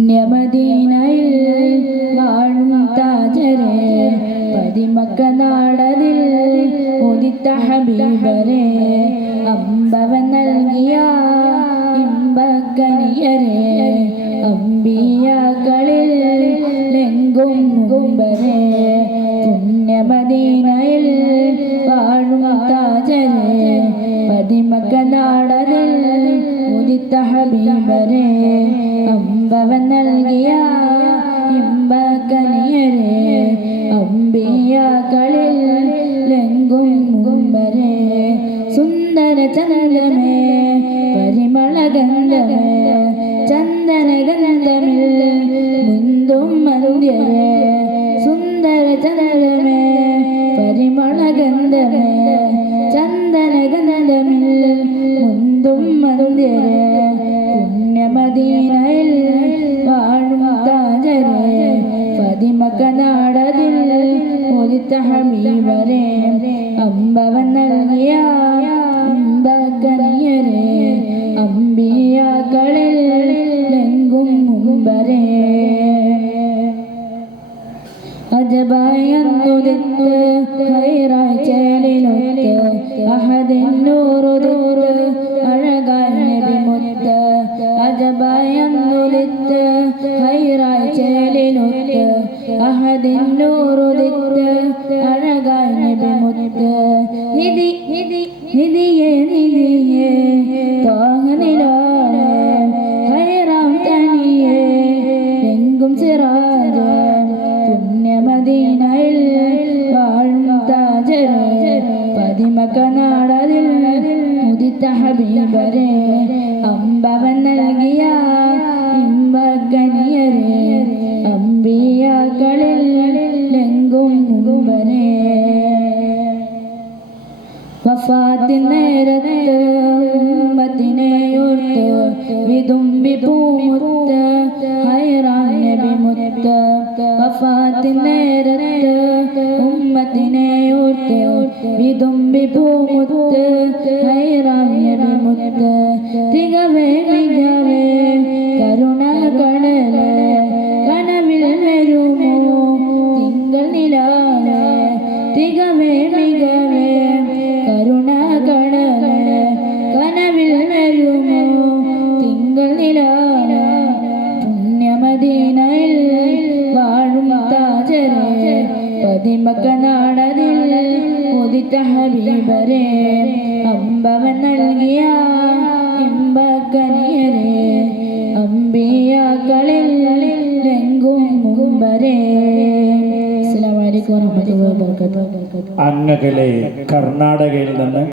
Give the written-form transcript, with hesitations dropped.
പുണ്യമദീനയിൽ വാഴും താജരെ പതിമക്ക നാടതിൽ ഉദിത്ത ഹബീബരെ അമ്പവൻ നൽകിയ ഇമ്പക്കനിയരെ അമ്പിയാക്കളിൽ ലെങ്കും മുമ്പരെ പുണ്യമദീനയിൽ വാഴും താജരെ പതിമക്ക നാടതിൽ ഉദിത്ത ഹബീബരെ അമ്പവൻ നൽകിയ ഇമ്പക്കനിയരെ അമ്പിയാക്കളിൽ ലെങ്കും മുമ്പരെ സുന്ദര ചന്ദ്രമേ പരിമളഗന്ധമേ ചന്ദനഗന്ധമിൽ മുന്തും മന്ദിരേ സുന്ദര ചന്ദ്രമേ പരിമളഗന്ധമേ ചന്ദനഗന്ധമിൽ മുന്തും മന്ദിരേ പുണ്യമദീനയിൽ വാഴും താജരെ ഫാത്തിമക്ക നാടതിൽ ഉദിത്ത ഹബീബരെ അമ്പവൻ നൽകിയ ഇമ്പക്കനിയരെ അമ്പിയാക്കളിൽ ലെങ്കും മുമ്പരെ അജബായുദിത്ത് ഹൈറായി ചേലിലൊത്ത് അഹദിൻ നൂറുദൂറ് അഴകായി നബി മുത്ത് അജബായുദിത്ത് ഹൈറായി ചേലിലൊത്ത് അഹദിൻ നൂറുദിത്ത് അഴകായി നബി മുത്ത് നിധിയേ നിധിയേ താഹനിലാരെ ഹൈറാം തനിയേ എങ്കും സിറാജ് പുണ്യമദീനയിൽ വാഴും താജരെ പതിമക്ക നാടതിൽ ഉദിത്ത ഹബീബരെ അമ്പവൻ നൽകിയ ഇമ്പക്കനിയരെ അമ്പിയാക്കളിൽ ലെങ്കും മുമ്പരെ വഫാത്തിൻ നേരത്ത് ഉമ്മത്തിനെ ഓർത്ത് വിതുമ്പി പൂമുത്ത് ഹൈറാം നബി മുത്ത് വഫാത്തിൻ നേരത്ത് ഉമ്മത്തിനെ ഓർത്ത് വിതുമ്പി പൂമുത്ത് ഹൈറാം നബി മുത്ത് തികവേ മികവേ കരുണ കടലേ കനവിൽ വരുമോ തിങ്കൾ നിലാവേ തികവേ മികവേ കരുണ കടലേ കനവിൽ വരുമോ തിങ്കൾ നിലാവേ പുണ്യമദീനയിൽ വാഴും താജരെ പതിമക്ക നാടതിൽ ഉദിത്ത ഹബീബരെ അമ്പവൻ നൽകിയ ഇമ്പക്കനിയരെ അമ്പിയാക്കളിൽ ലെങ്കും മുമ്പരെ. അസ്സലാമു അലൈക്കും വറഹ്മത്തുള്ളാഹി വബറകാതുഹു. അങ്ങകലെ കർണാടകയിൽ നിന്ന്